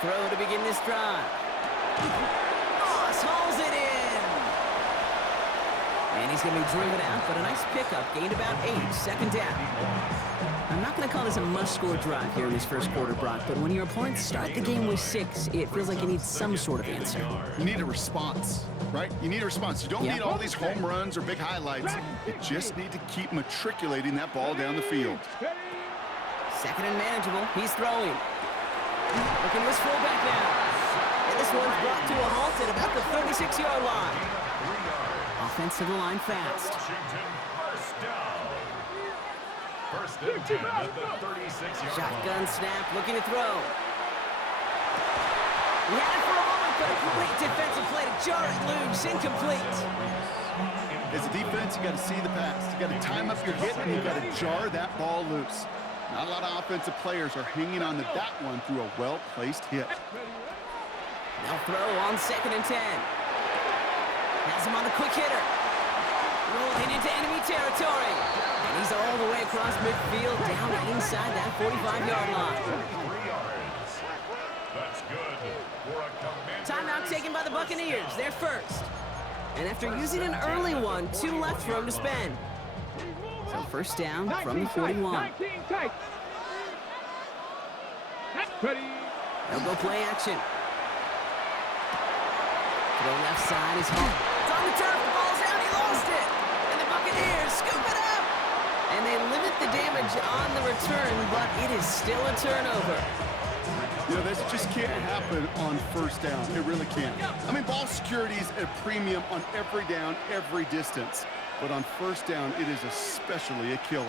throw to begin this drive. Moss hauls it in. And he's going to be driven out, but a nice pickup. Gained about 8, second down. I'm not going to call this a must-score drive here in this first quarter, Brock, but when your opponents start the game with 6, it feels like you need some sort of answer. You need a response, right? You need a response. You don't need all these home runs or big highlights. You just need to keep matriculating that ball down the field. Second and manageable. He's throwing. Looking to his fullback now. And this one's brought to a halt at about the 36-yard line. Offense to the line fast. First and 10 at the 36-yard line. Shotgun snap, looking to throw. He had it for a moment, but a great defensive play to jar it loose. Incomplete. As a defense, you got to see the pass. You got to time up your hit, and you got to jar that ball loose. Not a lot of offensive players are hanging on to that one through a well-placed hit. Now throw on second and 10. Has him on the quick hitter. Rolling into enemy territory. And he's all the way across midfield, down inside that 45-yard line. 43 yards. That's good for a Commander. Timeout taken by the Buccaneers. They're first. And after using an early one, 2 left for him to spend. So first down from the 41. They'll go play action. Throw left side is home. It's on the turf. The ball's out. He lost it. And the Buccaneers scoop it up. And they limit the damage on the return, but it is still a turnover. You know, this just can't happen on first down. It really can't. I mean, ball security is a premium on every down, every distance. But on first down, it is especially a killer.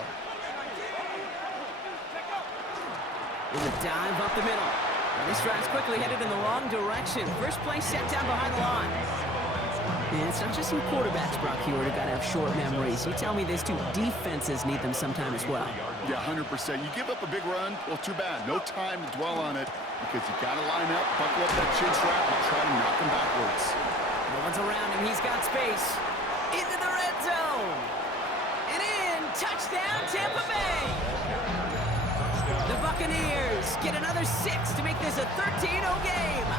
With a dive up the middle. And this drive's quickly headed in the wrong direction. First play set down behind the line. And it's not just some quarterbacks, Brock, here who got to have short memories. You tell me these 2 defenses need them sometime as well. Yeah, 100%. You give up a big run, well, too bad. No time to dwell on it because you got to line up, buckle up that chin strap, and try to knock him backwards. No one's around him. He's got space. Into the red zone. And in. Touchdown, Tampa Bay. The Buccaneers get another 6 to make this a 13-0 game.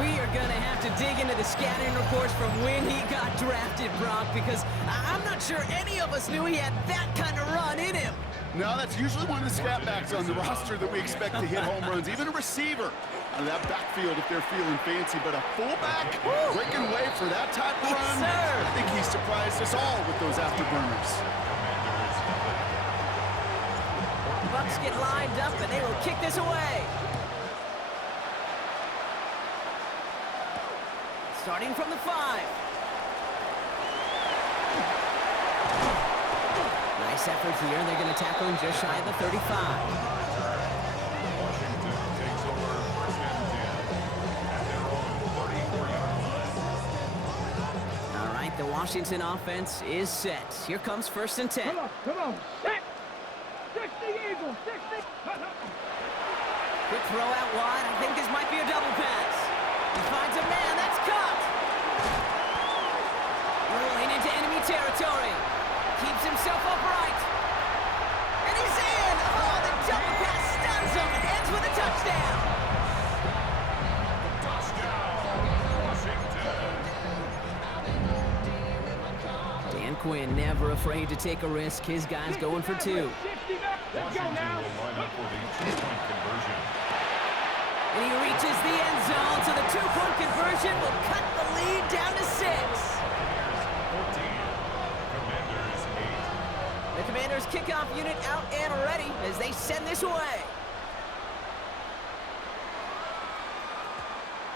We are going to have to dig into the scouting reports from when he got drafted, Brock, because I'm not sure any of us knew he had that kind of run in him. No, that's usually one of the scat backs on the roster that we expect to hit home runs. Even a receiver out of that backfield if they're feeling fancy. But a fullback breaking way for that type of run, sir. I think he surprised us all with those afterburners. The Bucs get lined up, and they will kick this away. Starting from the 5. Nice effort here. They're going to tackle him just shy of the 35. Washington takes over first and 10 at their own 34-yard line. All right, the Washington offense is set. Here comes first and 10. Come on, set! 60 Eagles, 60! Quick throw out wide. I think this might be a double pass. He finds a man. That's caught. Rolling into enemy territory. Keeps himself upright. And he's in. Oh, the double pass stuns him and ends with a touchdown. Touchdown, Washington. Dan Quinn never afraid to take a risk. His guy's going for 2. Washington will line up for the 2-point conversion. And he reaches the end zone, so the 2-point conversion will cut the lead down to 6. 14, Commanders 8. The Commanders' kickoff unit out and ready as they send this away.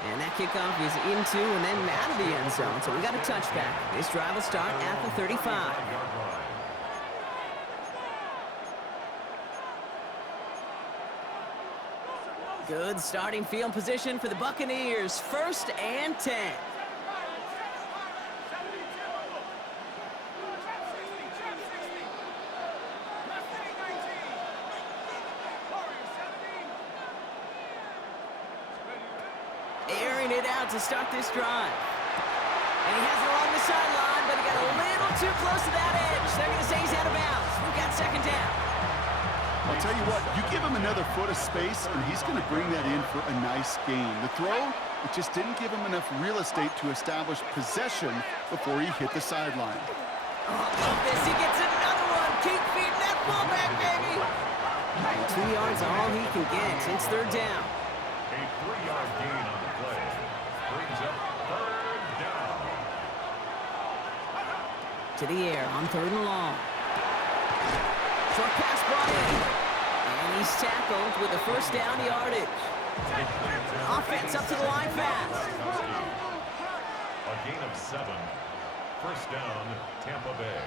And that kickoff is into and then out of the end zone, so we got a touchback. This drive will start at the 35. Good starting field position for the Buccaneers. First and 10. Airing it out to start this drive. And he has it along the sideline, but he got a little too close to that edge. They're going to say he's out of bounds. We've got second down. I'll tell you what, you give him another foot of space, and he's going to bring that in for a nice gain. The throw, it just didn't give him enough real estate to establish possession before he hit the sideline. Oh, love this. He gets another one. Keep feeding that fullback, baby. And 2 yards are all he can get. It's third down. A 3-yard gain on the play. Brings up third down. To the air on third and long. Short pass brought in. And he's tackled with a first down yardage. Offense up to the line fast. A gain of 7. First down, Tampa Bay.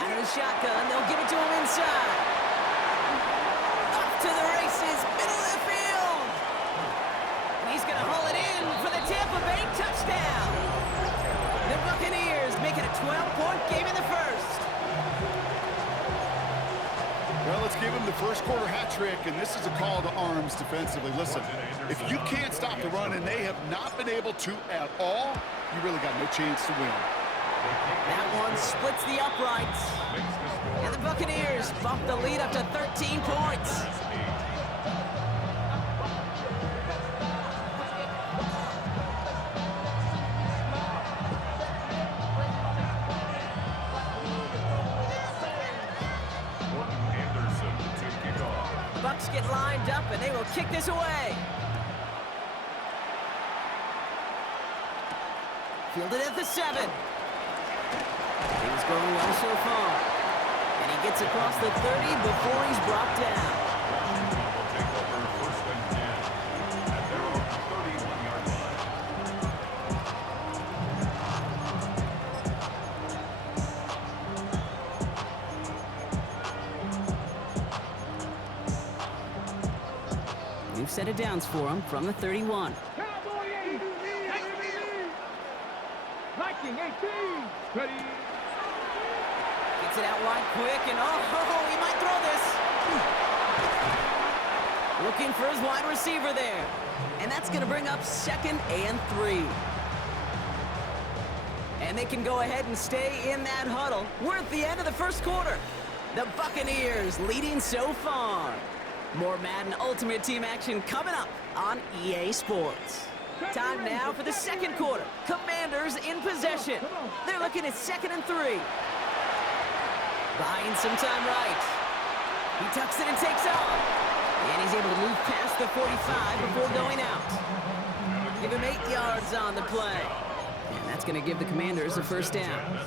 Out of the shotgun, they'll give it to him inside. Up to the races, middle of the field. And he's going to haul it in for the Tampa Bay touchdown. The Buccaneers make it a 12-point game in the first. Well, let's give him the first quarter hat trick, and this is a call to arms defensively. Listen, if you can't stop the run, and they have not been able to at all, you really got no chance to win. That one splits the uprights. And the Buccaneers bump the lead up to 13 points. Bucks get lined up, and they will kick this away. Fielded at the 7. He's going well so far. And he gets across the 30 before he's brought down. Will take over first and 10 at their own 31-yard line. New set of downs for him from the 31. Cowboy 80. Viking 18. Ready. Gets it out wide quick, and oh, he might throw this. Looking for his wide receiver there. And that's going to bring up 2nd and 3. And they can go ahead and stay in that huddle. We're at the end of the first quarter. The Buccaneers leading so far. More Madden Ultimate Team action coming up on EA Sports. Time now for the second quarter. Commanders in possession. They're looking at 2nd and 3. Buying some time right. He tucks it and takes off. And he's able to move past the 45 before going out. Give him 8 yards on the play. And that's going to give the Commanders a first down.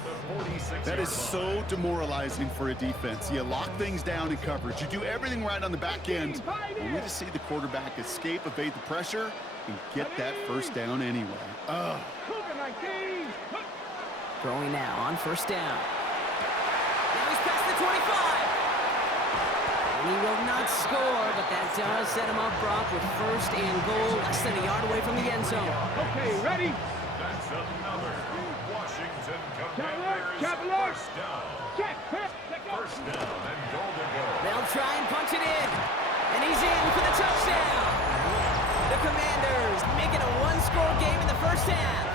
That is so demoralizing for a defense. You lock things down in coverage. You do everything right on the back end. And we just see the quarterback escape, evade the pressure, and get that first down anyway. Ugh. Throwing now on first down. Now he's past the 25. He will not score, but that does set him up, Brock, with first and goal, less than a yard away from the end zone. Okay, ready? That's another Washington Commanders Traveler. first down. Check. First down and goal to go. They'll try and punch it in, and he's in for the touchdown. The Commanders making a one-score game in the first half.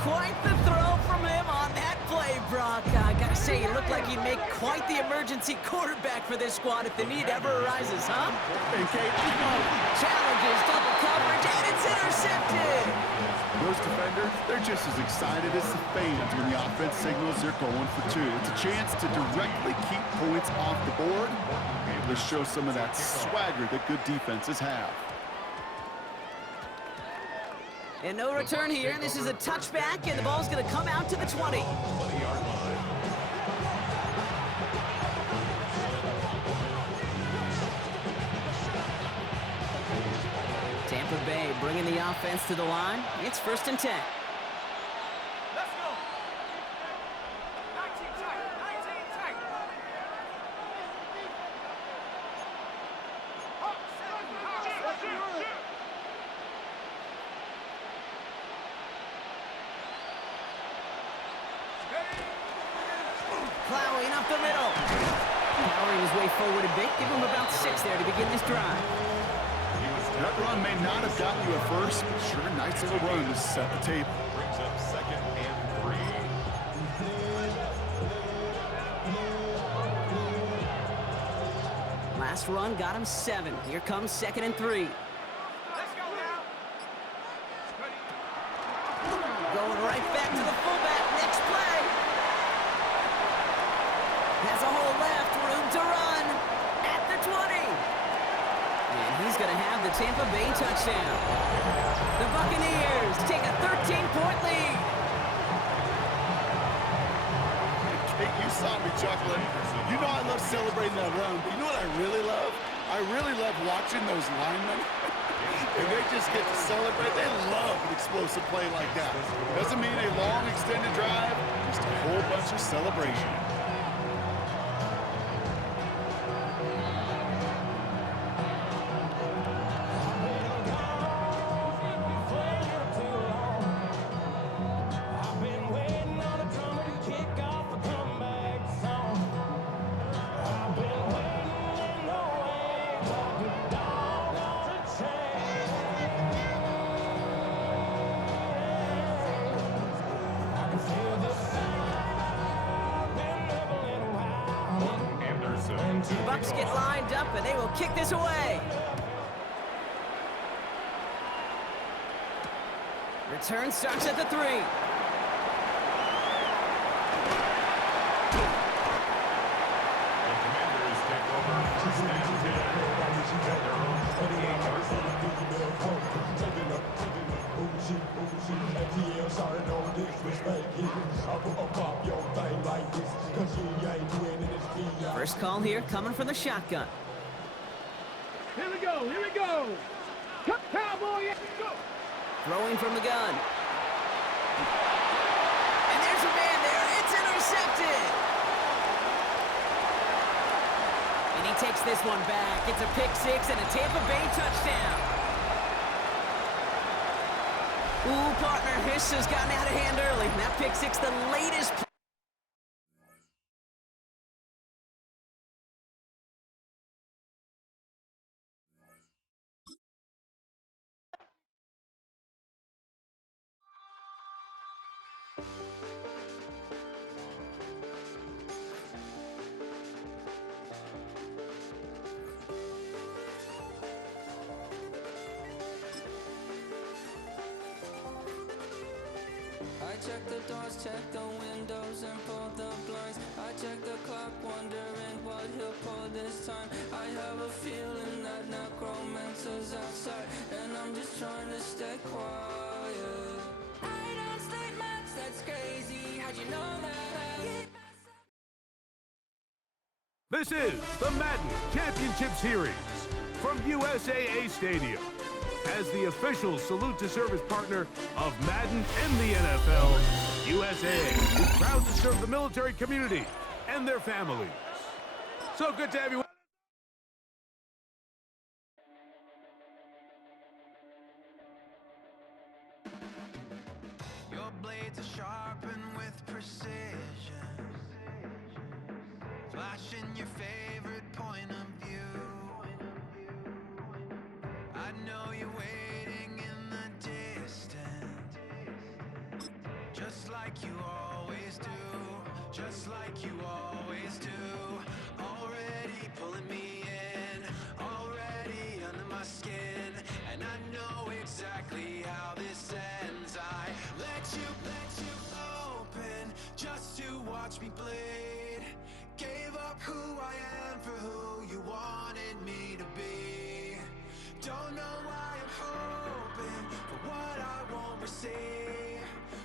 Quite the throw from him on that play, Brock. I gotta say, he looked like he'd make quite the emergency quarterback for this squad if the need ever arises, huh? And Kate, Challenges, double coverage, and it's intercepted. those defenders, they're just as excited as the fans when the offense signals they're going for 2. It's a chance to directly keep points off the board. Let's show some of that swagger that good defenses have. And no return here. This is a touchback, and the ball's going to come out to the 20. 20-yard line. Tampa Bay bringing the offense to the line. It's 1st and 10. Let's go. 19 tight. Plowing up the middle. Powering his way forward a bit. Give him about 6 there to begin this drive. He was That run may not have gotten you a first, but sure, nice little run to set the table. Brings up 2nd and 3. Last run got him 7. Here comes 2nd and 3. Let's go now. Going right back to the fullback. Next play. Has a hole left. Room to run. At the 20. And he's going to have the Tampa Bay touchdown. The Buccaneers take a 13-point lead. Hey, you saw me chuckling. You know I love celebrating that run, but you know what I really love? I really love watching those linemen. And they just get to celebrate. They love an explosive play like that. Doesn't mean a long extended drive, just a whole bunch of celebration. Bucks get lined up, and they will kick this away. Return starts at the 3. The Commanders take over 1st and 10 at their own 28-yard line. First call here coming from the shotgun. Here we go. Here we go. Cowboy. Go. Throwing from the gun. And there's a man there. It's intercepted. And he takes this one back. It's a pick 6 and a Tampa Bay touchdown. Ooh, partner, this has gotten out of hand early. That pick 6, the latest. I check the doors, check the windows, and pull the blinds. I check the clock, wondering what he'll pull this time. I have a feeling that necromancer's outside, and I'm just trying to stay quiet. I don't sleep much, that's crazy. How'd you know that? This is the Madden Championship Series from USAA Stadium. As the official salute to service partner of Madden and the NFL, USAA is proud to serve the military community and their families. So good to have you. Your blades are sharpened with precision, flashing your favorite point of view. I know you're waiting in the distance, just like you always do, just like you always do. Already pulling me in, already under my skin, and I know exactly how this ends. I let you open just to watch me bleed. Gave up who I am for who you wanted me to be. Don't know why I'm hoping for what I won't receive.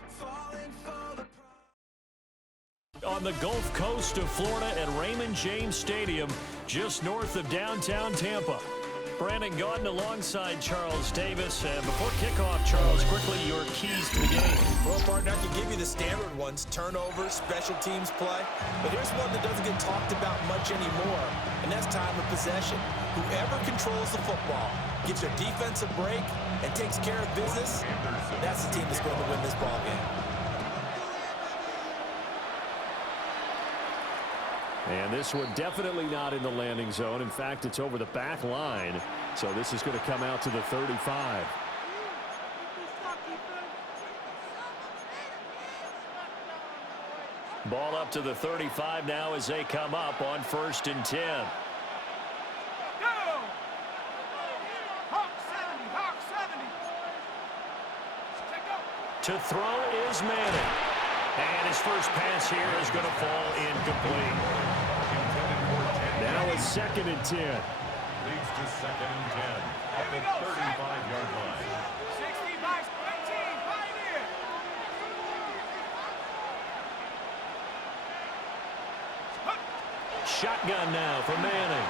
Falling for the on the Gulf Coast of Florida at Raymond James Stadium, just north of downtown Tampa. Brandon Gaudin alongside Charles Davis. And before kickoff, Charles, quickly your keys to the game. Well, partner, I can give you the standard ones, turnovers, special teams play. But here's one that doesn't get talked about much anymore, and that's time of possession. Whoever controls the football, gets your defensive break, and takes care of business, that's the team that's going to win this ball game. And this one definitely not in the landing zone. In fact, it's over the back line. So this is going to come out to the 35. Ball up to the 35 now as they come up on 1st and 10. To throw is Manning. And his first pass here is going to fall incomplete. Now it's 2nd and 10. Leads to 2nd and 10 at the 35-yard line. 60 by 18, Pioneer. Shotgun now for Manning.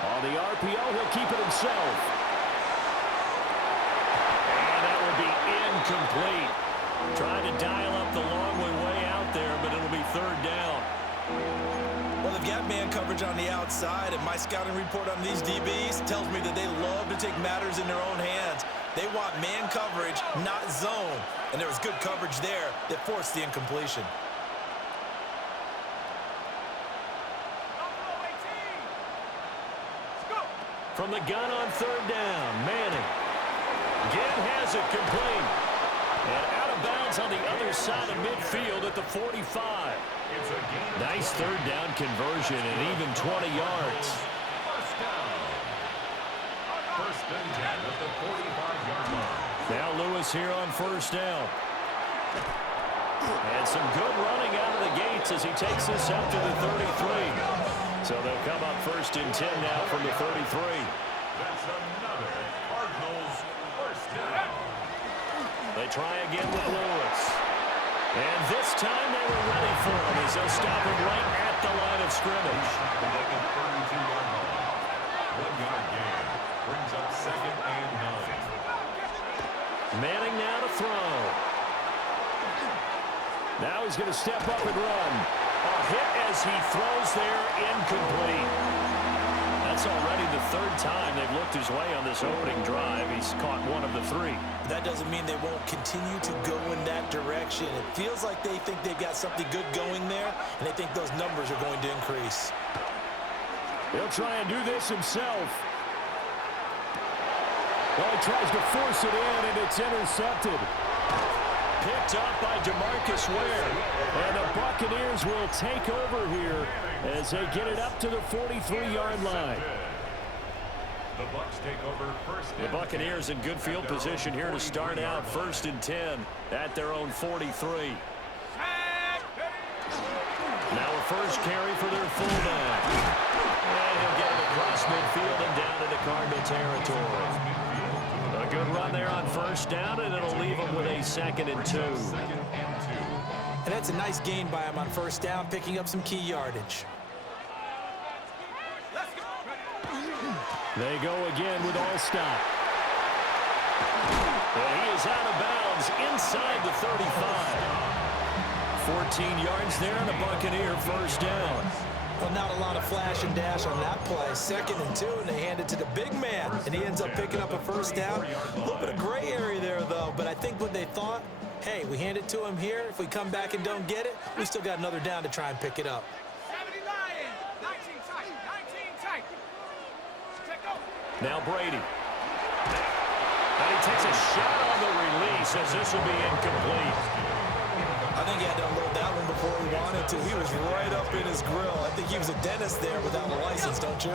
On the RPO, he'll keep it himself. And that will be incomplete. Trying to dial up the long way out there, but it'll be 3rd down. Well, they've got man coverage on the outside, and my scouting report on these DBs tells me that they love to take matters in their own hands. They want man coverage, not zone. And there was good coverage there that forced the incompletion. From the gun on 3rd down, Manning. Again has it complete. And out of bounds on the other side of midfield at the 45. Nice 3rd down conversion and even 20 yards. First down. 1st and 10 at the 45-yard line. Now Lewis here on 1st down. And some good running out of the gates as he takes this up to the 33. So they'll come up 1st and 10 now from the 33. That's another Cardinals 1st down. They try again with Lewis. And this time they were ready for him as they'll stop him right at the line of scrimmage. At the 32-yard line. 1-yard gain. Brings up 2nd and 9. Manning now to throw. Now he's going to step up and run. A hit as he throws there, incomplete. That's already the 3rd time they've looked his way on this opening drive. He's caught 1 of the 3. That doesn't mean they won't continue to go in that direction. It feels like they think they've got something good going there, and they think those numbers are going to increase. He'll try and do this himself. Well, he tries to force it in, and it's intercepted. Picked up by DeMarcus Ware. And the Buccaneers will take over here as they get it up to the 43-yard line. The Bucs take over 1st and The Buccaneers in good field position here to start out 1st and 10 at their own 43. Now a first carry for their fullback. And he'll get it across midfield and down into Cardinal territory. A good run there on 1st down, and it'll leave them with a 2nd and 2. And that's a nice gain by him on 1st down, picking up some key yardage. They go again with Allstott. And he is out of bounds inside the 35. 14 yards there, and a Buccaneer 1st down. Well, not a lot of flash and dash on that play. 2nd and 2, and they hand it to the big man, and he ends up picking up a 1st down. A little bit of gray area there, though, but I think what they thought, hey, we hand it to him here. If we come back and don't get it, we still got another down to try and pick it up. 70 Lions, 19 tight, 19 tight. Now Brady. And he takes a shot on the release as this will be incomplete. I think he had to unload that one before he wanted to. He was right up in his grill. I think he was a dentist there without a license, don't you?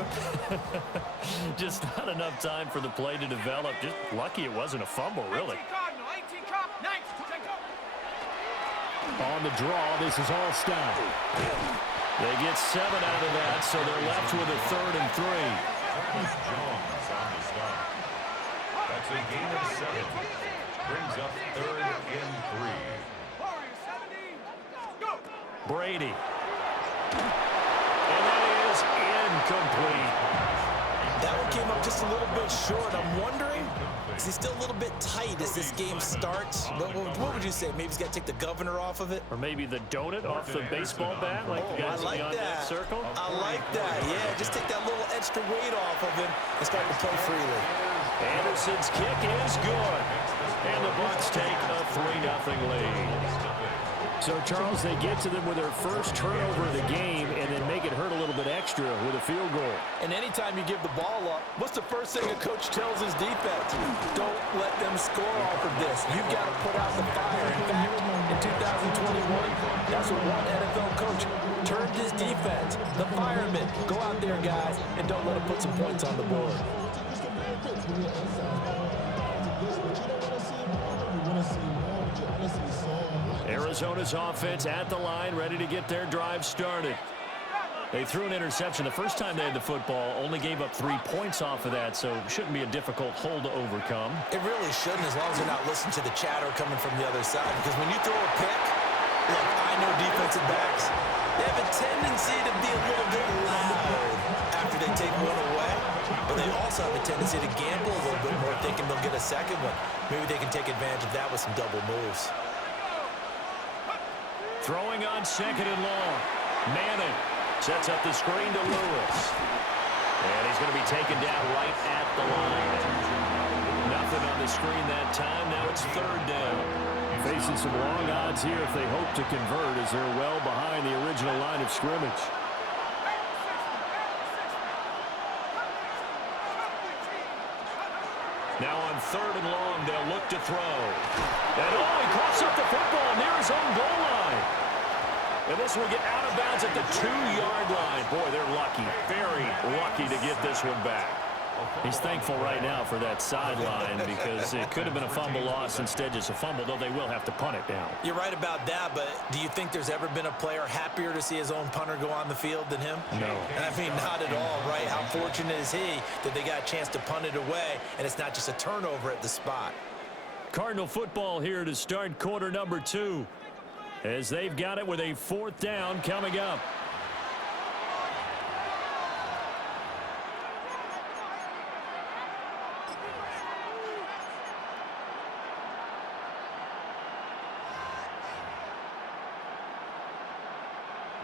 Just not enough time for the play to develop. Just lucky it wasn't a fumble, really. On the draw, this is Allstott. They get 7 out of that, so they're left with a 3rd and 3. Jones on the stop. That's a gain of 7. Brings up 3rd and 3. Brady. And that is incomplete. That one came up just a little bit short. I'm wondering, is he still a little bit tight as this game starts? What would you say? Maybe he's got to take the governor off of it? Or maybe the donut off the baseball bat, like the guys I like in the on-deck circle? I like that. Yeah, just take that little extra weight off of him and start to play freely. Anderson's kick is good. And the Bucs take a 3-0 lead. So, Charles, they get to them with their first turnover of the game and then make it hurt a little bit extra with a field goal. And anytime you give the ball up, what's the first thing a coach tells his defense? Don't let them score off of this. You've got to put out the fire. In fact, in 2021, that's what one NFL coach turned his defense. The firemen. Go out there, guys, and don't let them put some points on the board. Arizona's offense at the line, ready to get their drive started. They threw an interception the first time they had the football, only gave up 3 points off of that, so it shouldn't be a difficult hole to overcome. It really shouldn't, as long as they're not listening to the chatter coming from the other side. Because when you throw a pick, look, I know defensive backs, they have a tendency to be a little bit loud after they take one away. But they also have a tendency to gamble a little bit more, thinking they'll get a second one. Maybe they can take advantage of that with some double moves. Throwing on second and long. Manning sets up the screen to Lewis. And he's going to be taken down right at the line. Nothing on the screen that time. Now it's third down. Facing some long odds here if they hope to convert, as they're well behind the original line of scrimmage. Now on third and long, they'll look to throw. And he coughs up the football near his own goal line. And this will get out of bounds at the 2-yard line. Boy, they're lucky, very lucky to get this one back. He's thankful right now for that sideline because it could have been a fumble loss, instead just a fumble, though they will have to punt it down. You're right about that, but do you think there's ever been a player happier to see his own punter go on the field than him? No. I mean, not at all, right? How fortunate is he that they got a chance to punt it away, and it's not just a turnover at the spot. Cardinal football here to start quarter number 2, as they've got it with a 4th down coming up.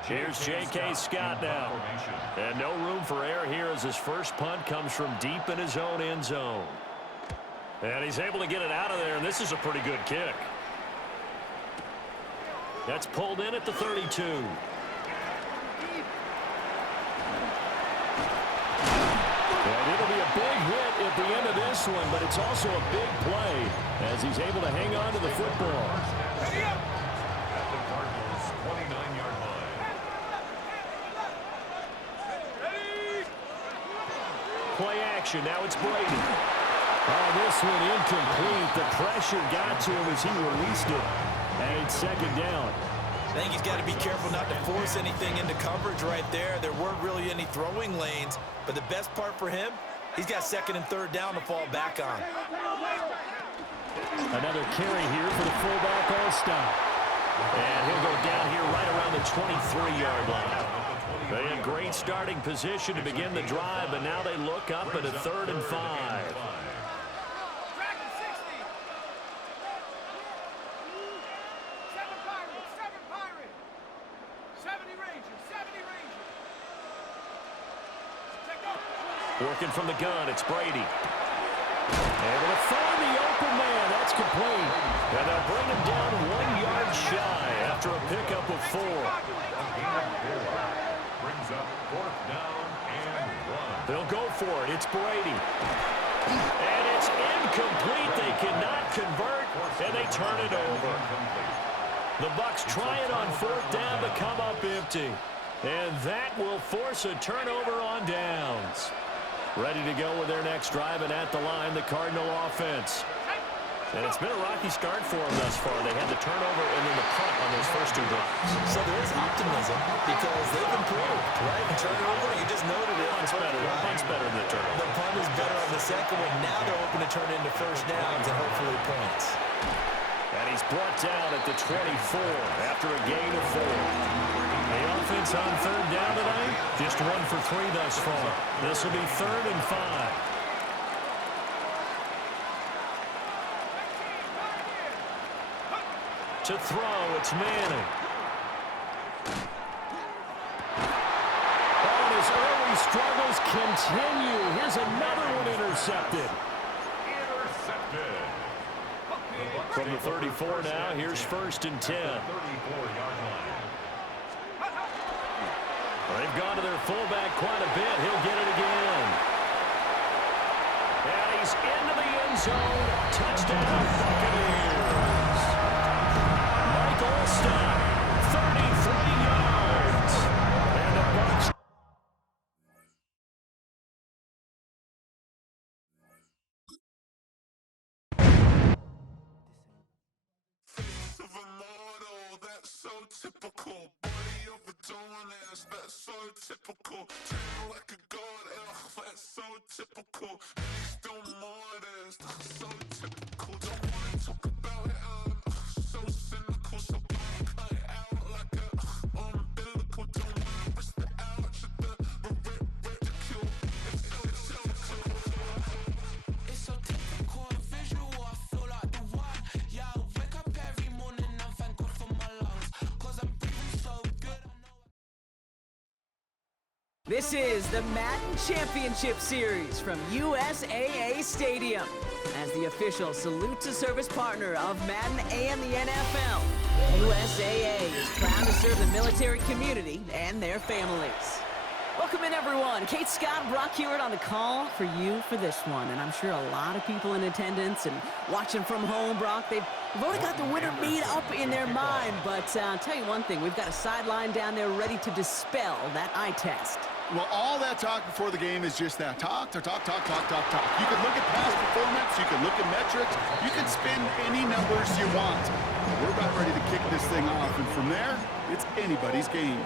Here's J.K. Scott now. And no room for error here as his first punt comes from deep in his own end zone. And he's able to get it out of there, and this is a pretty good kick. That's pulled in at the 32. And it'll be a big hit at the end of this one, but it's also a big play as he's able to hang on to the football. At the Cardinals' 29-yard line. Play action. Now it's Brady. Oh, this one incomplete. The pressure got to him as he released it. And it's second down. I think he's got to be careful not to force anything into coverage right there. There weren't really any throwing lanes. But the best part for him, he's got second and third down to fall back on. Another carry here for the fullback all-stop. And he'll go down here right around the 23-yard line. They had great starting position to begin the drive, but now they look up at a 3rd and 5. Working from the gun, it's Brady. Able to find the open man. That's complete. And they'll bring him down 1 yard shy after a pickup of 4. Brings up 4th down and 1. They'll go for it. It's Brady. And it's incomplete. They cannot convert, and they turn it over. The Bucs try it on 4th down to come up empty. And that will force a turnover on downs. Ready to go with their next drive, and at the line, the Cardinal offense. And it's been a rocky start for them thus far. They had the turnover and then the punt on those first 2 drives. So there is optimism because they've improved, right? The turnover, you just noted it. Punt's better. Punt's better than the turnover. The punt is better on the second one. Now they're hoping to turn it into first downs and hopefully points. And he's brought down at the 24 after a gain of 4. The offense on 3rd down tonight, just 1 for 3 thus far. This will be 3rd and 5. To throw, it's Manning. And his early struggles continue. Here's another one intercepted. Intercepted. From the 34 now, here's 1st and 10. 34-yard line. They've gone to their fullback quite a bit. He'll get it again. And he's into the end zone. Touchdown, Buccaneers. Michael Step, 33 yards. And the Bucs. Typical body overdoing this, that's so typical. Turn like a god, that's so typical. Please don't more this, that's so typical. Don't wanna talk about it, so cynical. So cut it out like a umbilical. Don't wanna risk the ouch of the ridicule. It's so typical, visual. I feel like the one. Yeah, I wake up every morning and thank God for my lungs. This is the Madden Championship Series from USAA Stadium. As the official salute-to-service partner of Madden and the NFL, USAA is proud to serve the military community and their families. Welcome in, everyone. Kate Scott, Brock Hewitt on the call for you for this one. And I'm sure a lot of people in attendance and watching from home, Brock, they've already got the winner made up in their mind. But I'll tell you one thing, we've got a sideline down there ready to dispel that eye test. Well, all that talk before the game is just that. Talk. You can look at past performance. You can look at metrics. You can spin any numbers you want. We're about ready to kick this thing off. And from there, it's anybody's game.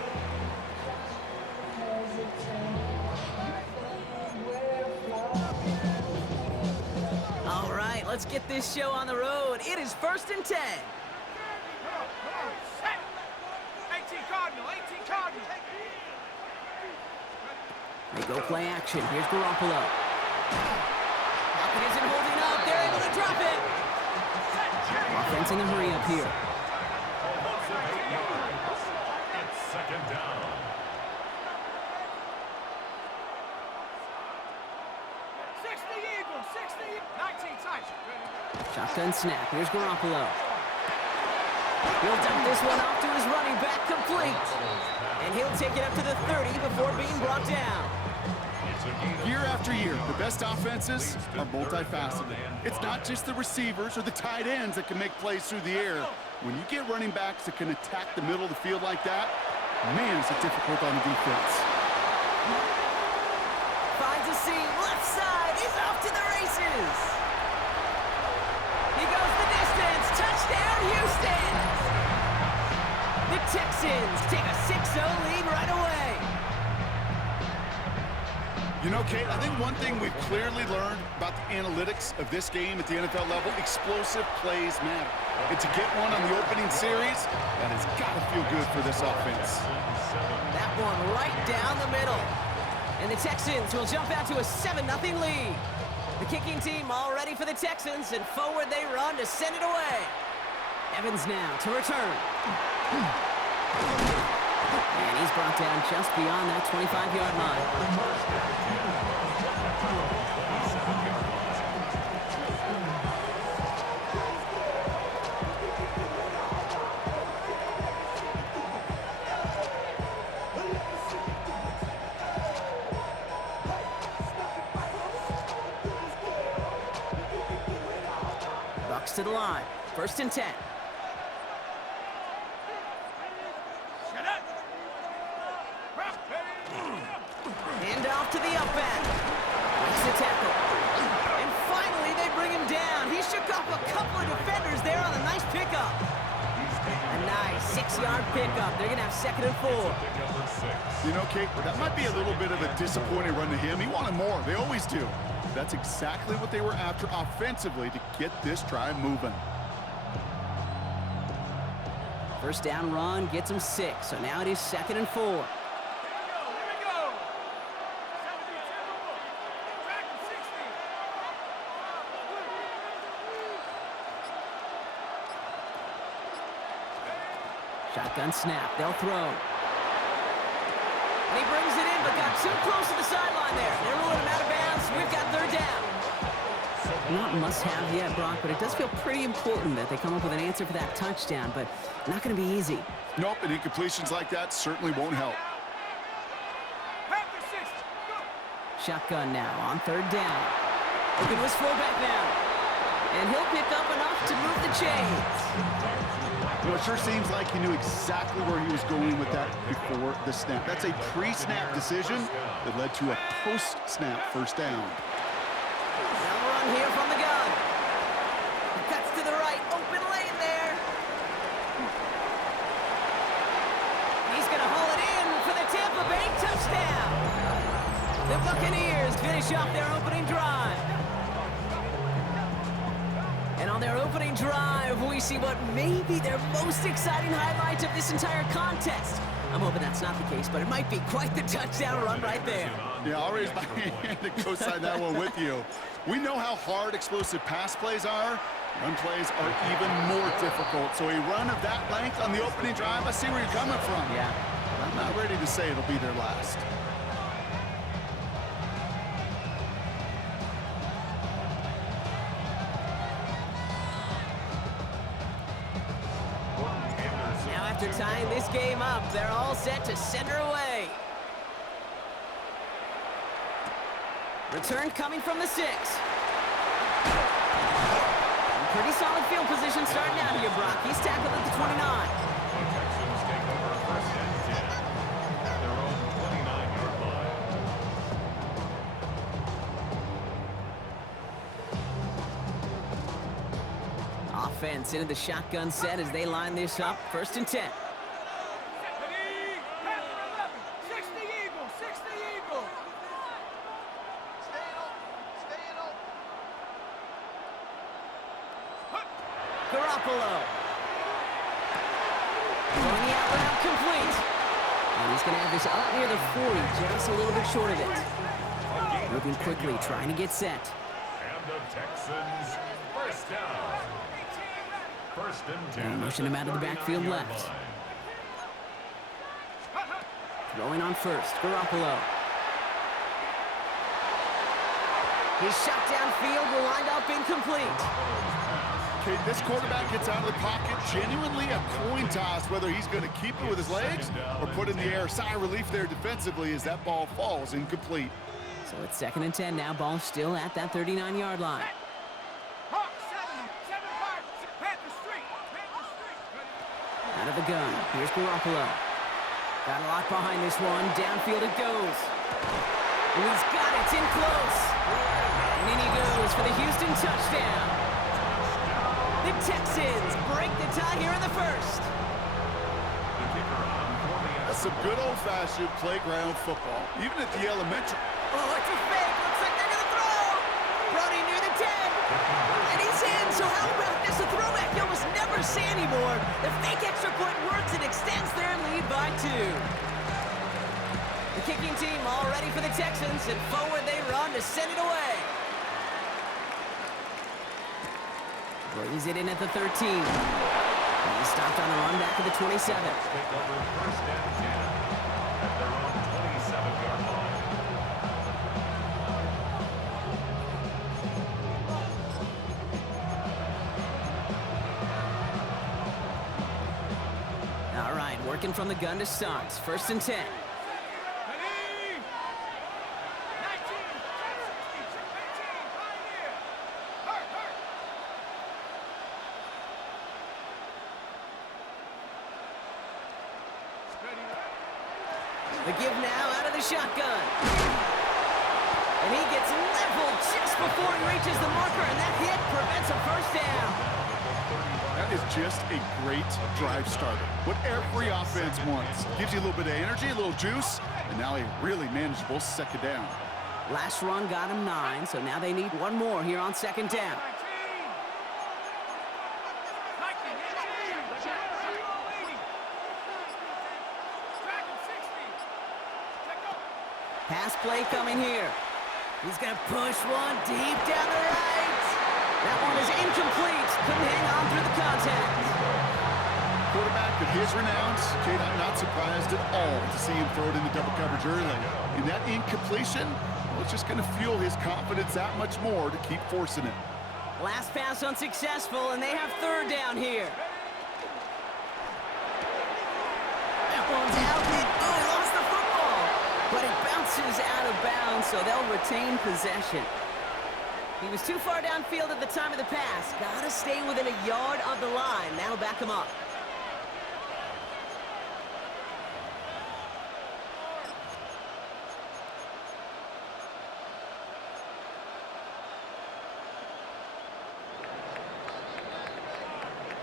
All right, let's get this show on the road. It is 1st and 10. 18 Cardinal. They go play action. Here's Garoppolo. Pocket isn't holding up. They're able to drop it. Offense in a hurry up here. It's 2nd down. Shotgun snap. Here's Garoppolo. He'll dump this one off to his running back, complete. And he'll take it up to the 30 before being brought down. Year after year, the best offenses are multifaceted. It's not just the receivers or the tight ends that can make plays through the air. When you get running backs that can attack the middle of the field like that, man, is it difficult on the defense. Finds a seam, left side, he's off to the races. He goes the distance, touchdown Houston. The Texans take a 6-0 lead right away. You know, Kate, I think one thing we've clearly learned about the analytics of this game at the NFL level, explosive plays matter. And to get one on the opening series, that has got to feel good for this offense. That one right down the middle. And the Texans will jump out to a 7-0 lead. The kicking team all ready for the Texans, and forward they run to send it away. Evans now to return. And he's brought down just beyond that 25-yard line. Bucks to the line. 1st and 10. Hand off to the up back. Makes the tackle. And finally, they bring him down. He shook off a couple of defenders there on a nice pickup. A nice 6-yard pickup. They're going to have 2nd and 4. You know, Kate, that might be a little bit of a disappointing run to him. He wanted more. They always do. That's exactly what they were after offensively to get this drive moving. 1st down run gets him 6. So now it is 2nd and 4. Shotgun snap. They'll throw. And he brings it in, but got too close to the sideline there. They're ruling him out of bounds. We've got 3rd down. Not must-have yet, Brock, but it does feel pretty important that they come up with an answer for that touchdown, but not going to be easy. Nope, and incompletions like that certainly won't help. Shotgun now on third down. Looking to his fullback now. And he'll pick up enough to move the chains. You know, it sure seems like he knew exactly where he was going with that before the snap. That's a pre-snap decision that led to a post-snap first down. Now run here from the gun. Cuts to the right, open lane there. He's going to haul it in for the Tampa Bay touchdown. The Buccaneers finish off their opening drive. And on their opening drive, we see what may be their most exciting highlight of this entire contest. I'm hoping that's not the case, but it might be quite the touchdown run right there. Yeah, I'll raise my hand to co-sign that one with you. We know how hard explosive pass plays are. Run plays are even more difficult. So a run of that length on the opening drive, I see where you're coming from. Yeah. I'm not ready to say it'll be their last. After tying this game up, they're all set to center away. Return coming from the 6. Pretty solid field position starting out here, Brock. He's tackled at the 29. The Texans take over first and 10 at their own 29-yard line. Offense into the shotgun set as they line this up. First and 10. 60 Eagles, 60 Eagles. Garoppolo. Throwing the out route complete. And he's going to have this up near the 40, just a little bit short of it. Moving quickly, trying to get set. And the Texans first down. First and 10. And motion him out of the backfield 39-yard left. line. Throwing on first, Garoppolo. His shot downfield will wind up incomplete. Okay, this quarterback gets out of the pocket, genuinely a coin toss, whether he's going to keep it with his legs or put in the air. Sigh of relief there defensively as that ball falls incomplete. So it's second and 10 now. Ball still at that 39-yard line. Out of the gun. Here's Garoppolo. Got a lot behind this one. Downfield it goes. And he's got it. It's in close. And in he goes for the Houston touchdown. The Texans break the tie here in the first. The kicker on for the That's some good old-fashioned playground football, even at the elementary. Oh, it's a fake. Looks like they're going to throw. Brody near the 10. And he's in. So how about this? A throwback you almost never see anymore. The fake extra point works and extends their lead by 2. The kicking team all ready for the Texans, and forward they run to send it away. Brings it in at the 13. And he's stopped on the run back at the 27. take over first and 10 at their own 27-yard line. All right, working from the gun to start. First and 10. The give now out of the shotgun. And he gets leveled just before he reaches the marker, and that hit prevents a first down. That is just a great drive starter. What every offense wants. Gives you a little bit of energy, a little juice, and now a really manageable second down. Last run got him 9, so now they need one more here on second down. Pass play coming here. He's going to push one deep down the right. That one is incomplete. Couldn't hang on through the contact. Quarterback of his renown, Kate, I'm not surprised at all to see him throw it into double coverage early. And that incompletion, well, it's just going to fuel his confidence that much more to keep forcing it. Last pass unsuccessful, and they have third down here. That one's out. Oh, he lost the football. But it bounced bounces out of bounds, so they'll retain possession. He was too far downfield at the time of the pass. Gotta stay within a yard of the line. That'll back him up.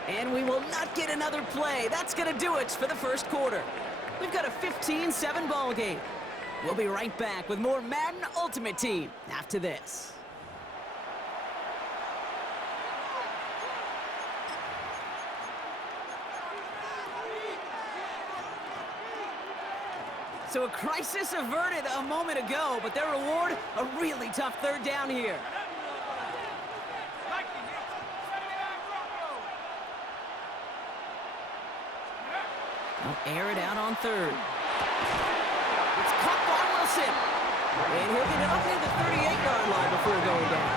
And we will not get another play. That's going to do it for the first quarter. We've got a 15-7 ball game. We'll be right back with more Madden Ultimate Team after this. So a crisis averted a moment ago, but their reward, a really tough third down here. They'll air it out on third. It's caught by Wilson. And he'll get it up near the 38-yard line before going down.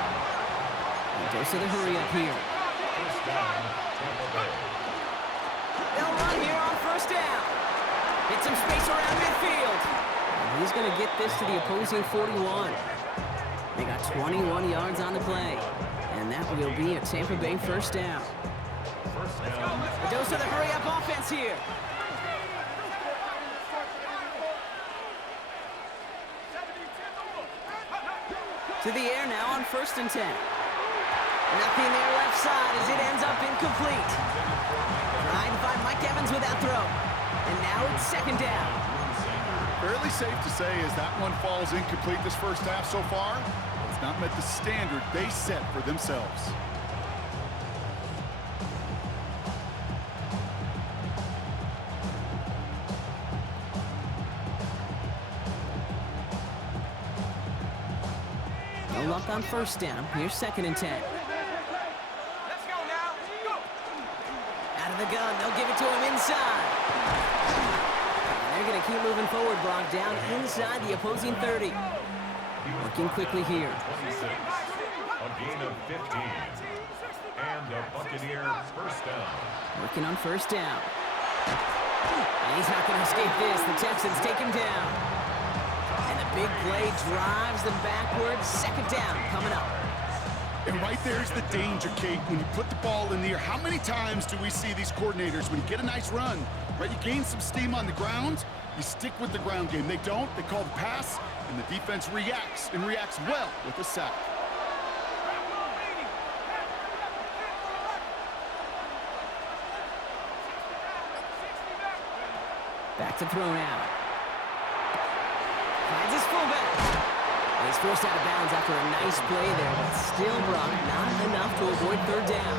And goes to the hurry up here. They'll run here on first down. Get some space around midfield. And he's going to get this to the opposing 41. They got 21 yards on the play. And that will be a Tampa Bay first down. A dose of the hurry-up offense here. To the air now on 1st and 10. Nothing there left side as it ends up incomplete. Trying to find Mike Evans with that throw. And now it's 2nd down. Fairly safe to say as that one falls incomplete this first half so far, it's not met the standard they set for themselves. No luck on 1st down. Here's 2nd and 10. Let's go now. Go. Out of the gun. They'll give it to him inside. And they're going to keep moving forward, Brock, down inside the opposing 30. Working quickly here. 26, a gain of 15. And the Buccaneer first down. Working on 1st down. And he's not going to escape this. The Texans take him down. And the big play drives them backwards. 2nd down coming up. And right there's the danger, Kate. When you put the ball in the air, how many times do we see these coordinators, when you get a nice run, right, you gain some steam on the ground, you stick with the ground game. They don't. They call the pass, and the defense reacts, and reacts well with a sack. Back to throw now. Finds his fullback. He's forced out of bounds after a nice play there, but still, Brock, not enough to avoid 3rd down.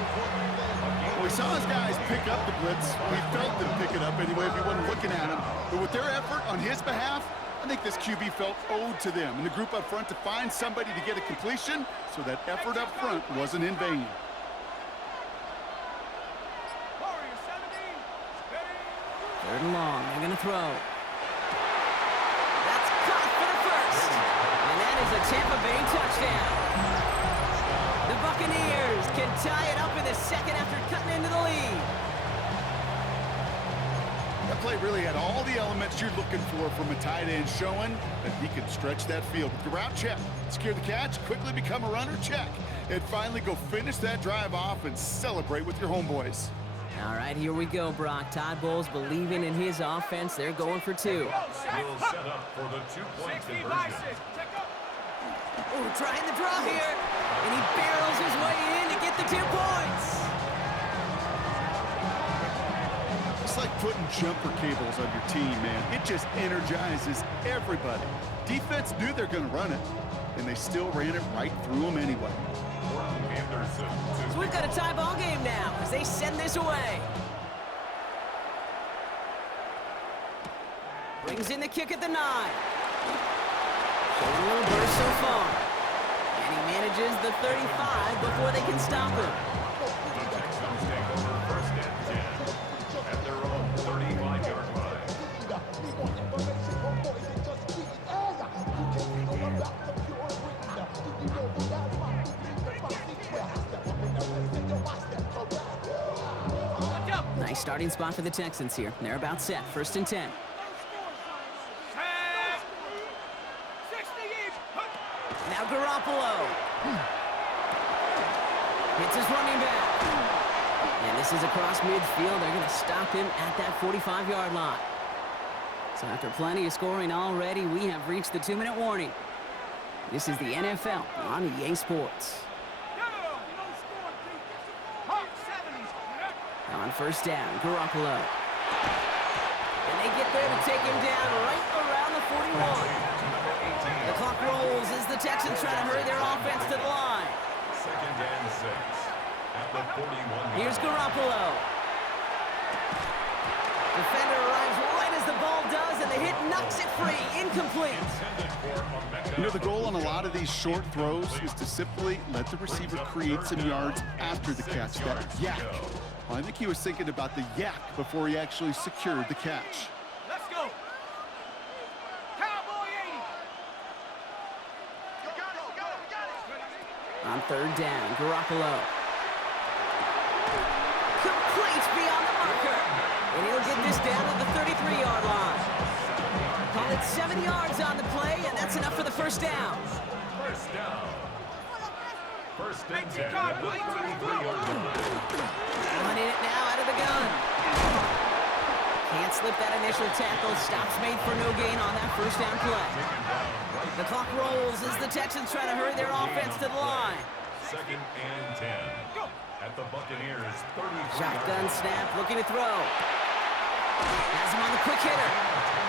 Well, we saw his guys pick up the blitz. We felt them pick it up anyway if he wasn't looking at him. But with their effort on his behalf, I think this QB felt owed to them and the group up front to find somebody to get a completion, so that effort up front wasn't in vain. Third and long. They're going to throw. That's caught for the first. And that is a Tampa Bay touchdown. The Buccaneers can tie it up in the 2nd after cutting into the lead. That play really had all the elements you're looking for from a tight end, showing that he could stretch that field. With the route, check. Secure the catch, quickly become a runner, check. And finally go finish that drive off and celebrate with your homeboys. All right, here we go, Brock. Todd Bowles believing in his offense. They're going for 2. Will set up for the 2-point conversion. Ooh, trying the draw here. And he barrels his way in to get the 2 points. It's like putting jumper cables on your team, man. It just energizes everybody. Defense knew they're going to run it, and they still ran it right through them anyway. So we've got a tie ball game now as they send this away. Brings in the kick at the 9. Showing a little burst so far. And he manages the 35 before they can stop him. The Texans take over 1st and 10 at their own 35-yard line. Nice starting spot for the Texans here. They're about set. 1st and 10. Hits his running back. And this is across midfield. They're going to stop him at that 45-yard line. So after plenty of scoring already, we have reached the 2-minute warning. This is the NFL on EA Sports. On first down, Garoppolo. And they get there to take him down right around the 41. The clock rolls as the Texans try to hurry their offense to the line. 2nd and 6 at the 41. Here's Garoppolo. Defender arrives right as the ball does, and the hit knocks it free. Incomplete. You know, the goal on a lot of these short throws is to simply let the receiver create some yards after the catch, that yak. Well, I think he was thinking about the yak before he actually secured the catch. Let's go. Cowboy 80. On third down, Garoppolo. Complete beyond the marker. And he'll get this down at the 33-yard line. Call it 7 yards on the play, and that's enough for the first down. First down. First and 10 at the 33-yard line. Running it now out of the gun. Can't slip that initial tackle. Stops made for no gain on that first down play. The clock rolls as the Texans try to hurry their offense to the line. 2nd and 10 at the Buccaneers 33. Shotgun snap, looking to throw. Has him on the quick hitter.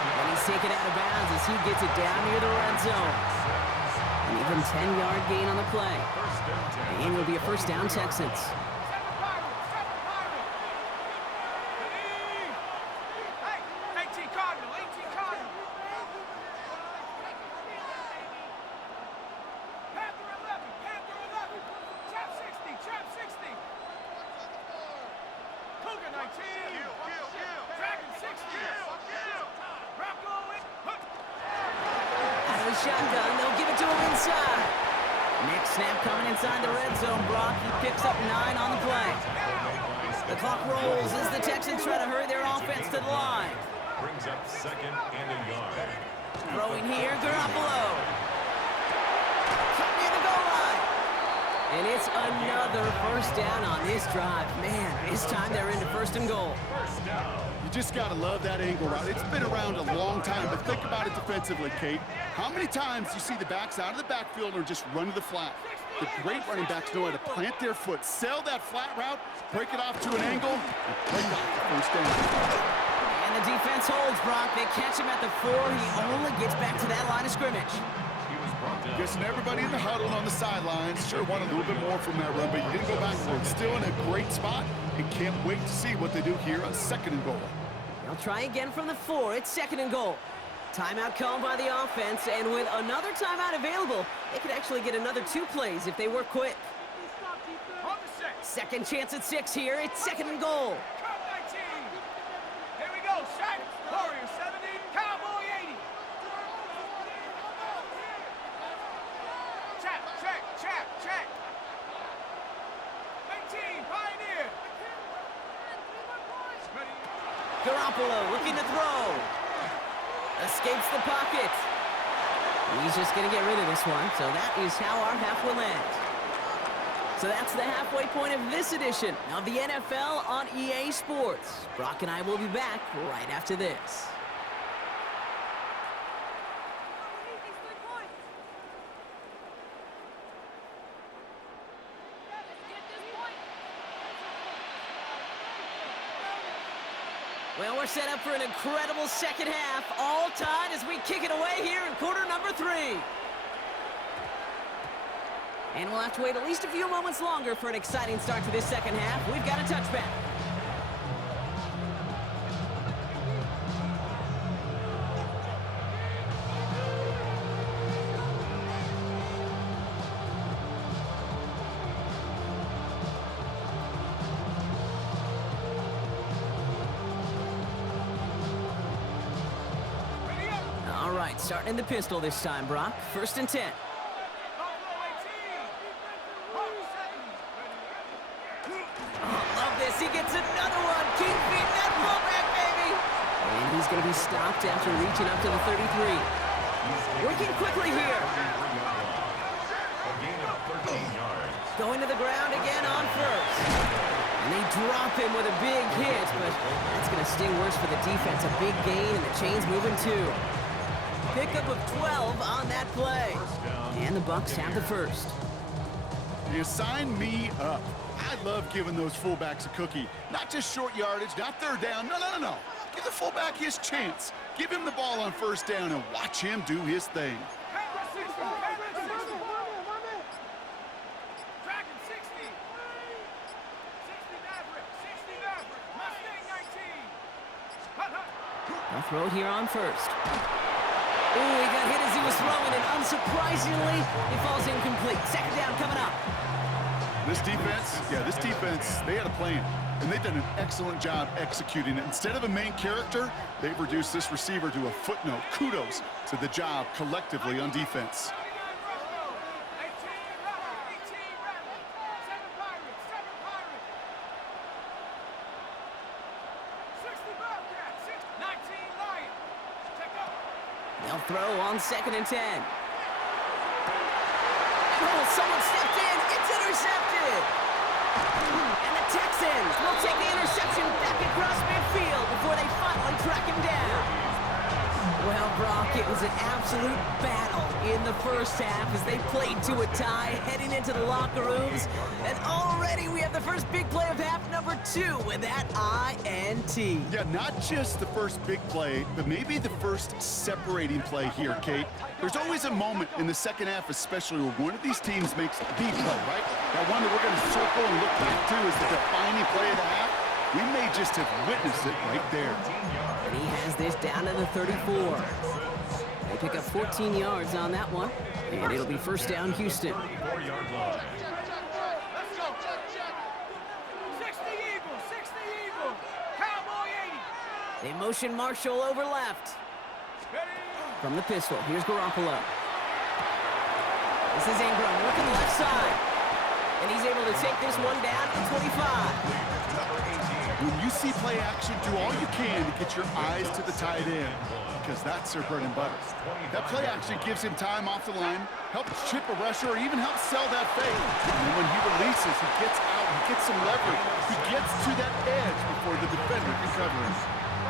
And he's taken out of bounds as he gets it down near the red zone. An even 10-yard gain on the play. And it will be a first down, Texans. Shotgun, they'll give it to him inside. Next snap coming inside the red zone. Brock, he picks up 9 on the play. The clock rolls as the Texans try to hurry their offense to the line. Brings up 2nd and a yard. Throwing here, Garoppolo. Cut near the goal line. And it's another first down on this drive. Man, this time they're into 1st and goal. First down. You just got to love that angle route. It's been around a long time, but think about it defensively, Kate. How many times you see the backs out of the backfield or just run to the flat? The great running backs know how to plant their foot, sell that flat route, break it off to an angle, and break off the first down. And the defense holds, Brock. They catch him at the 4. He only gets back to that line of scrimmage. Guessing everybody in the huddle on the sidelines sure want a little bit more from that run, but you didn't go backwards. Still in a great spot, and can't wait to see what they do here on 2nd and goal. They'll try again from the 4. It's 2nd and goal. Timeout called by the offense, and with another timeout available, they could actually get another 2 plays if they work quick. Second chance at 6 here. It's 2nd and goal. Here we go. Shot. Warrior 70. Cowboy 80. Check. 18. Pioneer. Garoppolo looking to throw. Escapes the pocket. He's just going to get rid of this one, so that is how our half will end. So that's the halfway point of this edition of the NFL on EA Sports. Brock and I will be back right after this. Well, we're set up for an incredible second half, all tied as we kick it away here in quarter number 3. And we'll have to wait at least a few moments longer for an exciting start to this second half. We've got a touchback. All right, starting in the pistol this time, Brock. 1st and 10. He gets another one. Keep beating that fullback, baby. And he's going to be stopped after reaching up to the 33. Working quickly here. A gain of 13 yards. Going to the ground again on first. And they drop him with a big hit, but that's going to sting worse for the defense. A big gain, and the chain's moving too. Pickup of 12 on that play. And the Bucs have the first. You sign me up. I love giving those fullbacks a cookie. Not just short yardage, not third down. No. Give the fullback his chance. Give him the ball on first down and watch him do his thing. They'll throw it here on first. Ooh, he got hit as he was throwing, and unsurprisingly, it falls incomplete. Second down coming up. This defense, they had a plan, and they've done an excellent job executing it. Instead of a main character, they've reduced this receiver to a footnote. Kudos to the job collectively on defense. They'll throw on 2nd and 10. Oh, someone stepped in. It's intercepted. And the Texans will take the interception back across midfield before they finally track him down. Well, Brock, it was an absolute battle in the first half as they played to a tie heading into the locker rooms. And already we have the first big play of half number 2 with that INT. Yeah, not just the first big play, but maybe the first separating play here, Kate. There's always a moment in the second half, especially where one of these teams makes the play, right? That one that we're going to circle and look back to as the defining play of the half. We may just have witnessed it right there. And he has this down to the 34. They pick up 14 yards on that one, and it'll be first down Houston. 4-yard line. Let's go. 60 Eagle. Cowboy 80. They motion Marshall over left. From the pistol, here's Garoppolo. This is Ingram working left side. And he's able to take this one down to 25. When you see play action, do all you can to get your eyes to the tight end, because that's their bread and butter. That play action gives him time off the line, helps chip a rusher, or even helps sell that fade. And then when he releases, he gets out, he gets some leverage. He gets to that edge before the defender can cover him.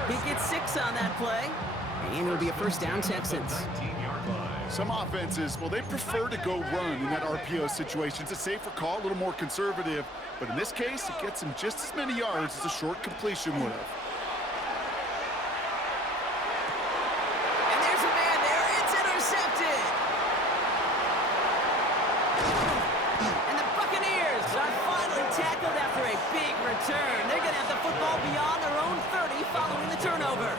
He gets 6 on that play, and it'll be a first down Texans. Some offenses, well, they prefer to go run in that RPO situation. It's a safer call, a little more conservative. But in this case, it gets him just as many yards as a short completion would have. And there's a man there. It's intercepted. And the Buccaneers are finally tackled after a big return. They're going to have the football beyond their own 30 following the turnover.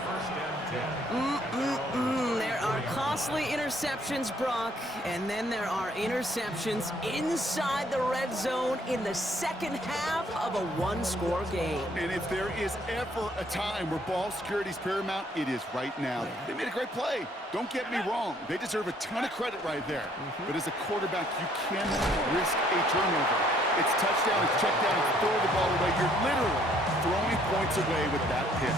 There are costly interceptions, Brock, and then there are interceptions inside the red zone in the second half of a one-score game. And if there is ever a time where ball security is paramount, it is right now. They made a great play. Don't get me wrong. They deserve a ton of credit right there. But as a quarterback, you cannot risk a turnover. It's touchdown, it's check down, it's throw the ball away. You're literally throwing points away with that pick.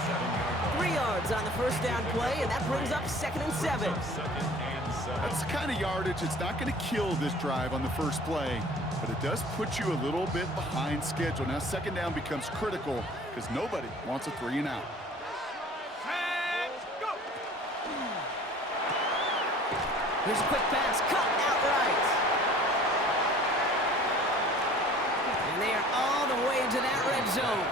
3 yards on the first down play, and that brings up 2nd and 7. That's the kind of yardage. It's not going to kill this drive on the first play, but it does put you a little bit behind schedule. Now second down becomes critical because nobody wants a 3 and out. Here's a quick pass, cut outright. And they are all the way to that red zone.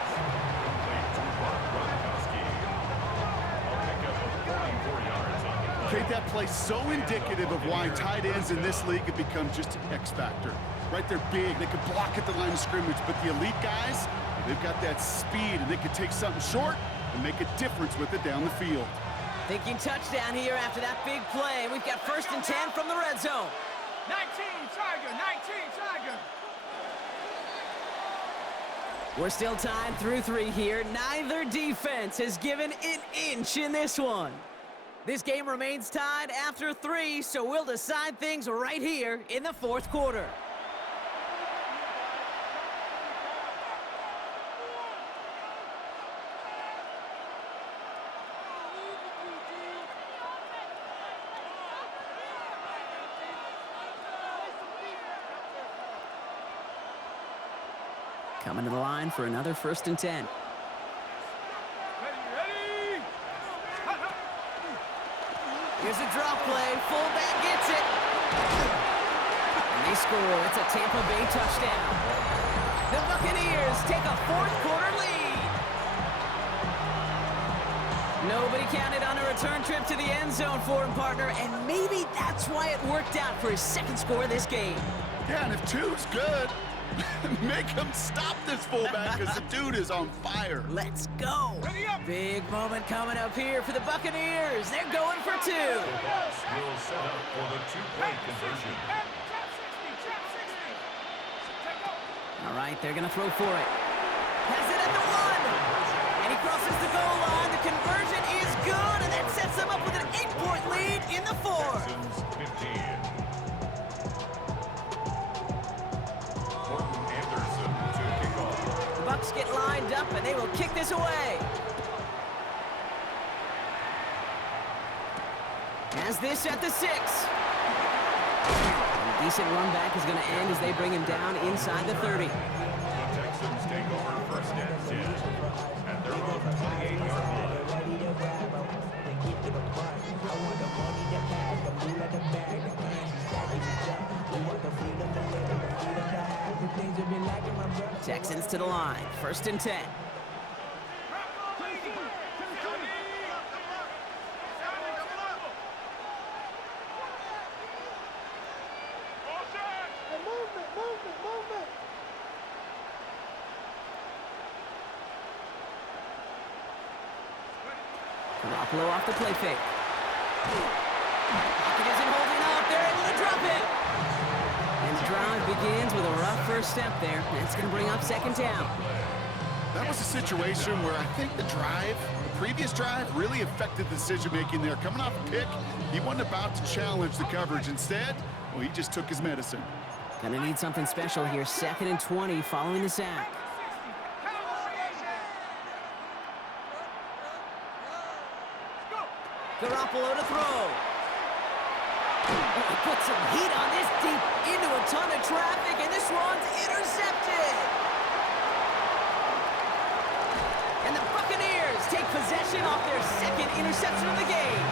Kate, that play so indicative of why tight ends in this league have become just an X factor. Right, they're big, they can block at the line of scrimmage, but the elite guys, they've got that speed, and they can take something short and make a difference with it down the field. Thinking touchdown here after that big play. We've got 1st and 10 from the red zone. 19 Tiger. We're still tied through 3 here. Neither defense has given an inch in this one. This game remains tied after 3, so we'll decide things right here in the 4th quarter. Coming to the line for another 1st and 10. Here's a drop play. Fullback gets it. And they score. It's a Tampa Bay touchdown. The Buccaneers take a 4th-quarter lead. Nobody counted on a return trip to the end zone for him, partner, and maybe that's why it worked out for his 2nd score of this game. Yeah, and if 2's good, make him stop this fullback because the dude is on fire. Let's go. Big moment coming up here for the Buccaneers. They're going for 2. The Bucs will set up for the 2-point conversion. All right, they're going to throw for it. Has it at the 1. And he crosses the goal line. The conversion is good, and that sets them up with an 8-point lead in the 4th. Texans 15. The Bucs get lined up, and they will kick this away. Has this at the 6. A decent run back is going to end as they bring him down inside the 30. The Texans take over 1st and 10 at their own 28-yard line. Texans to the line. 1st and 10. Garoppolo off the play fake. Pocket isn't holding up. They're able to drop it. And the drive begins with a rough first step there. That's going to bring up 2nd down. That was a situation where I think the previous drive, really affected the decision-making there. Coming off a pick, he wasn't about to challenge the coverage. Instead, well, he just took his medicine. Gonna need something special here. 2nd and 20 following the sack. Garoppolo to throw. Oh, he put some heat on this deep into a ton of traffic, and this one's intercepted. And the Buccaneers take possession off their 2nd interception of the game.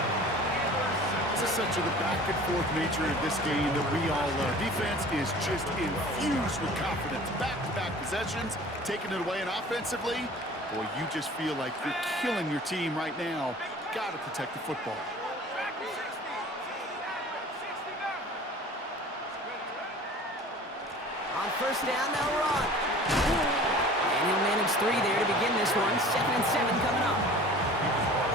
This is such a back-and-forth nature of this game that we all love. Defense is just infused with confidence. Back-to-back possessions, taking it away, and offensively, boy, you just feel like you're killing your team right now. Got to protect the football. On 1st down, they'll run. And he'll manage 3 there to begin this one. 2nd and 7 coming up.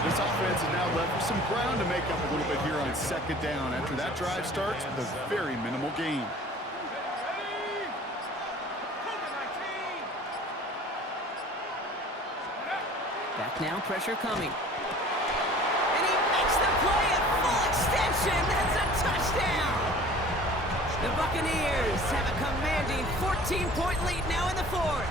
This offense is now left with some ground to make up a little bit here on 2nd down after that drive starts with a very minimal gain. Back now, pressure coming. And he makes the play at full extension. That's a touchdown. The Buccaneers have a commanding 14-point lead now in the 4th.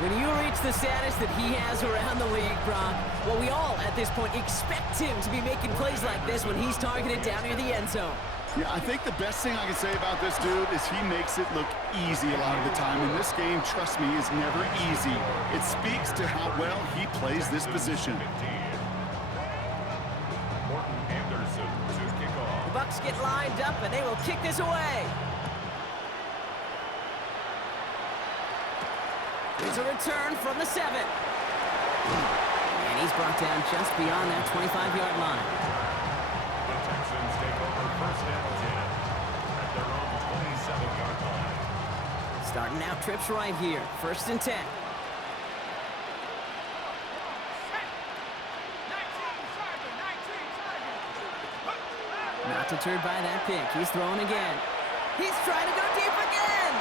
When you reach the status that he has around the league, Brock, well, we all, at this point, expect him to be making plays like this when he's targeted down near the end zone. Yeah, I think the best thing I can say about this dude is he makes it look easy a lot of the time. And this game, trust me, is never easy. It speaks to how well he plays this position. The Bucs get lined up, and they will kick this away. There's a return from the 7. And he's brought down just beyond that 25-yard line. The Texans take over 1st and 10 at their own 27-yard line. Starting out trips right here. 1st and 10. Not deterred by that pick. He's throwing again. He's trying to go deep again.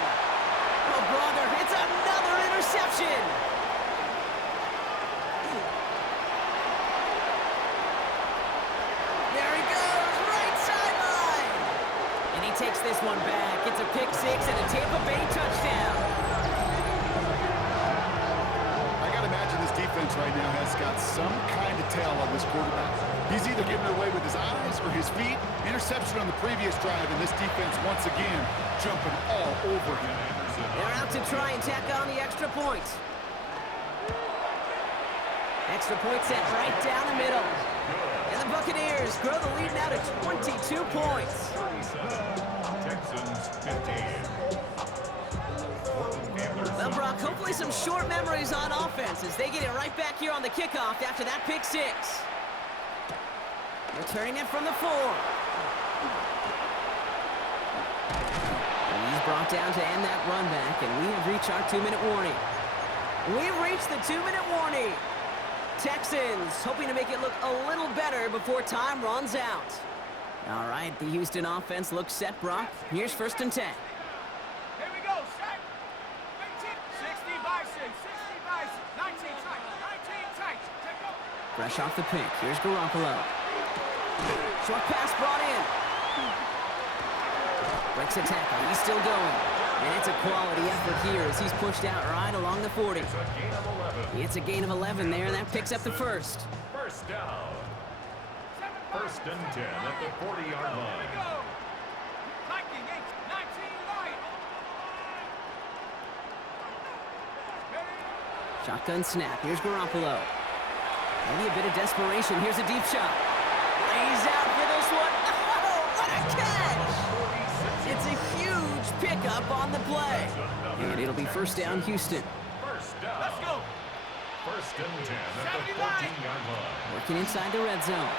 Oh, brother, it's another interception. There he goes, right sideline. And he takes this one back. It's a pick 6 and a Tampa Bay touchdown. I got to imagine this defense right now has got some kind of tail on this quarterback. He's either giving it away with his eyes or his feet. Interception on the previous drive, and this defense once again jumping all over him. They're out to try and tack on the extra point. Extra point set right down the middle. And the Buccaneers grow the lead now to 22 points. Texans 15. Well, Brock, hopefully some short memories on offense as they get it right back here on the kickoff after that pick six. Returning it from the 4. And he's brought down to end that run back, and we have reached our 2-minute warning. We've reached the 2-minute warning. Texans hoping to make it look a little better before time runs out. All right, the Houston offense looks set, Brock. Here's 1st and 10. Here we go, set. 60 by 6, 60 by 6, 19 tight, 19 tight. Take over. Fresh off the pick, here's Garoppolo. Short pass brought in. Breaks a tackle, he's still going. And it's a quality effort here as he's pushed out right along the 40. It's a gain of 11. It's a gain of 11 there, and that picks up the first. First down. 1st and 10 at the 40-yard line. Go. 19 right. Shotgun snap, here's Garoppolo. Maybe a bit of desperation, here's a deep shot. Lays out for this one. Oh, what a catch! It's a huge pickup on the play. And it'll be 1st down, Houston. First down. Let's go. 1st and 10 at the 14-yard line. Working inside the red zone.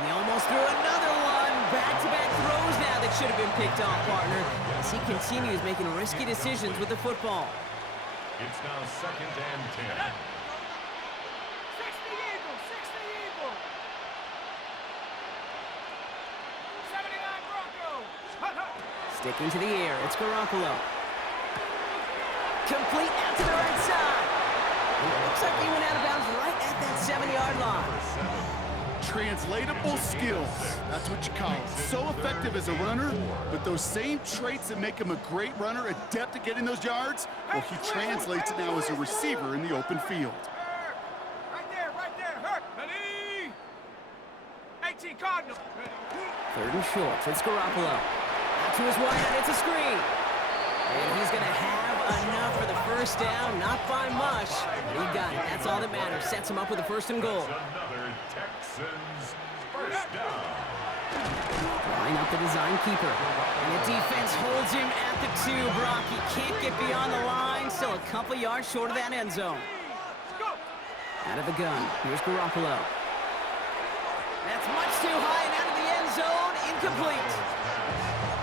He almost threw another one. Back-to-back throws now that should have been picked off, partner, as he continues making risky decisions with the football. It's now 2nd and 10. 60 Eagle, 60 Eagle. 79 Broncos. Sticking to the air, it's Garoppolo. Complete out to the right side. And it looks like he went out of bounds right at that 7-yard line. Translatable skills. That's what you call it. So effective as a runner, but those same traits that make him a great runner, adept at getting those yards, well, he translates it now as a receiver in the open field. Right there, hurt. Ready? 18 Cardinals. 3rd and short, it's Garoppolo. Out to his wide, and it's a screen. And he's going to have enough for the 1st down, not by much. But he got it, that's all that matters. Sets him up with a 1st and goal. Another Texans 1st down. Line up the design keeper. And the defense holds him at the 2, Brock. He can't get beyond the line. Still a couple yards short of that end zone. Out of the gun, here's Garoppolo. That's much too high and out of the end zone. Incomplete.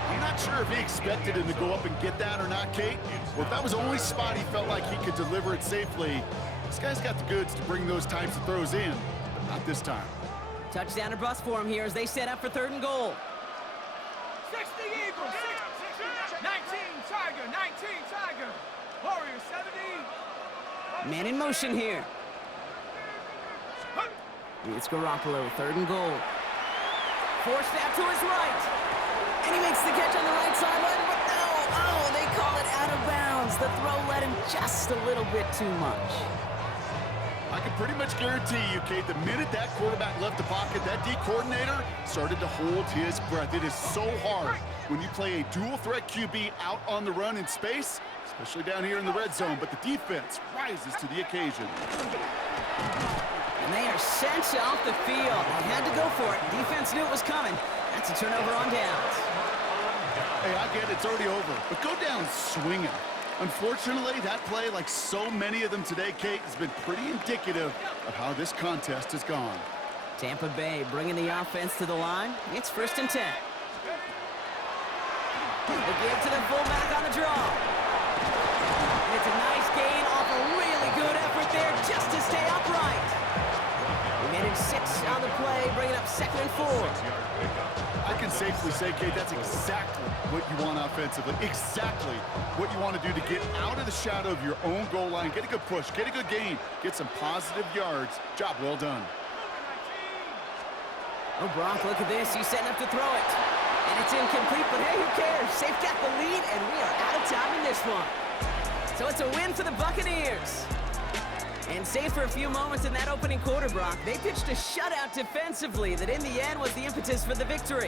I'm not sure if he expected him to go up and get that or not, Kate. Or if that was the only spot he felt like he could deliver it safely. This guy's got the goods to bring those types of throws in, but not this time. Touchdown or bust for him here as they set up for 3rd and goal. 60 Eagle, 19 Tiger, 19 Tiger. Warrior 70. Man in motion here. It's Garoppolo, 3rd and goal. Forced out to his right. And he makes the catch on the right sideline, but no! Oh, they call it out of bounds. The throw led him just a little bit too much. I can pretty much guarantee you, Kate, the minute that quarterback left the pocket, that D coordinator started to hold his breath. It is so hard when you play a dual-threat QB out on the run in space, especially down here in the red zone, but the defense rises to the occasion. And they are sent off the field. They had to go for it. Defense knew it was coming. That's a turnover on downs. Hey, I get it, it's already over, but go down swinging. Unfortunately, that play, like so many of them today, Kate, has been pretty indicative of how this contest has gone. Tampa Bay bringing the offense to the line. It's 1st and 10. The give to the fullback on the draw. And it's a nice gain off a really good effort there just to stay upright. We made him 6 on the play, bringing up 2nd and 4. I can safely say, Kate, that's exactly what you want offensively. Exactly what you want to do to get out of the shadow of your own goal line, get a good push, get a good gain, get some positive yards. Job well done. Oh, Brock, look at this. He's setting up to throw it. And it's incomplete, but hey, who cares? They've got the lead, and we are out of time in this one. So it's a win for the Buccaneers. And save for a few moments in that opening quarter, Brock, they pitched a shutout defensively that in the end was the impetus for the victory.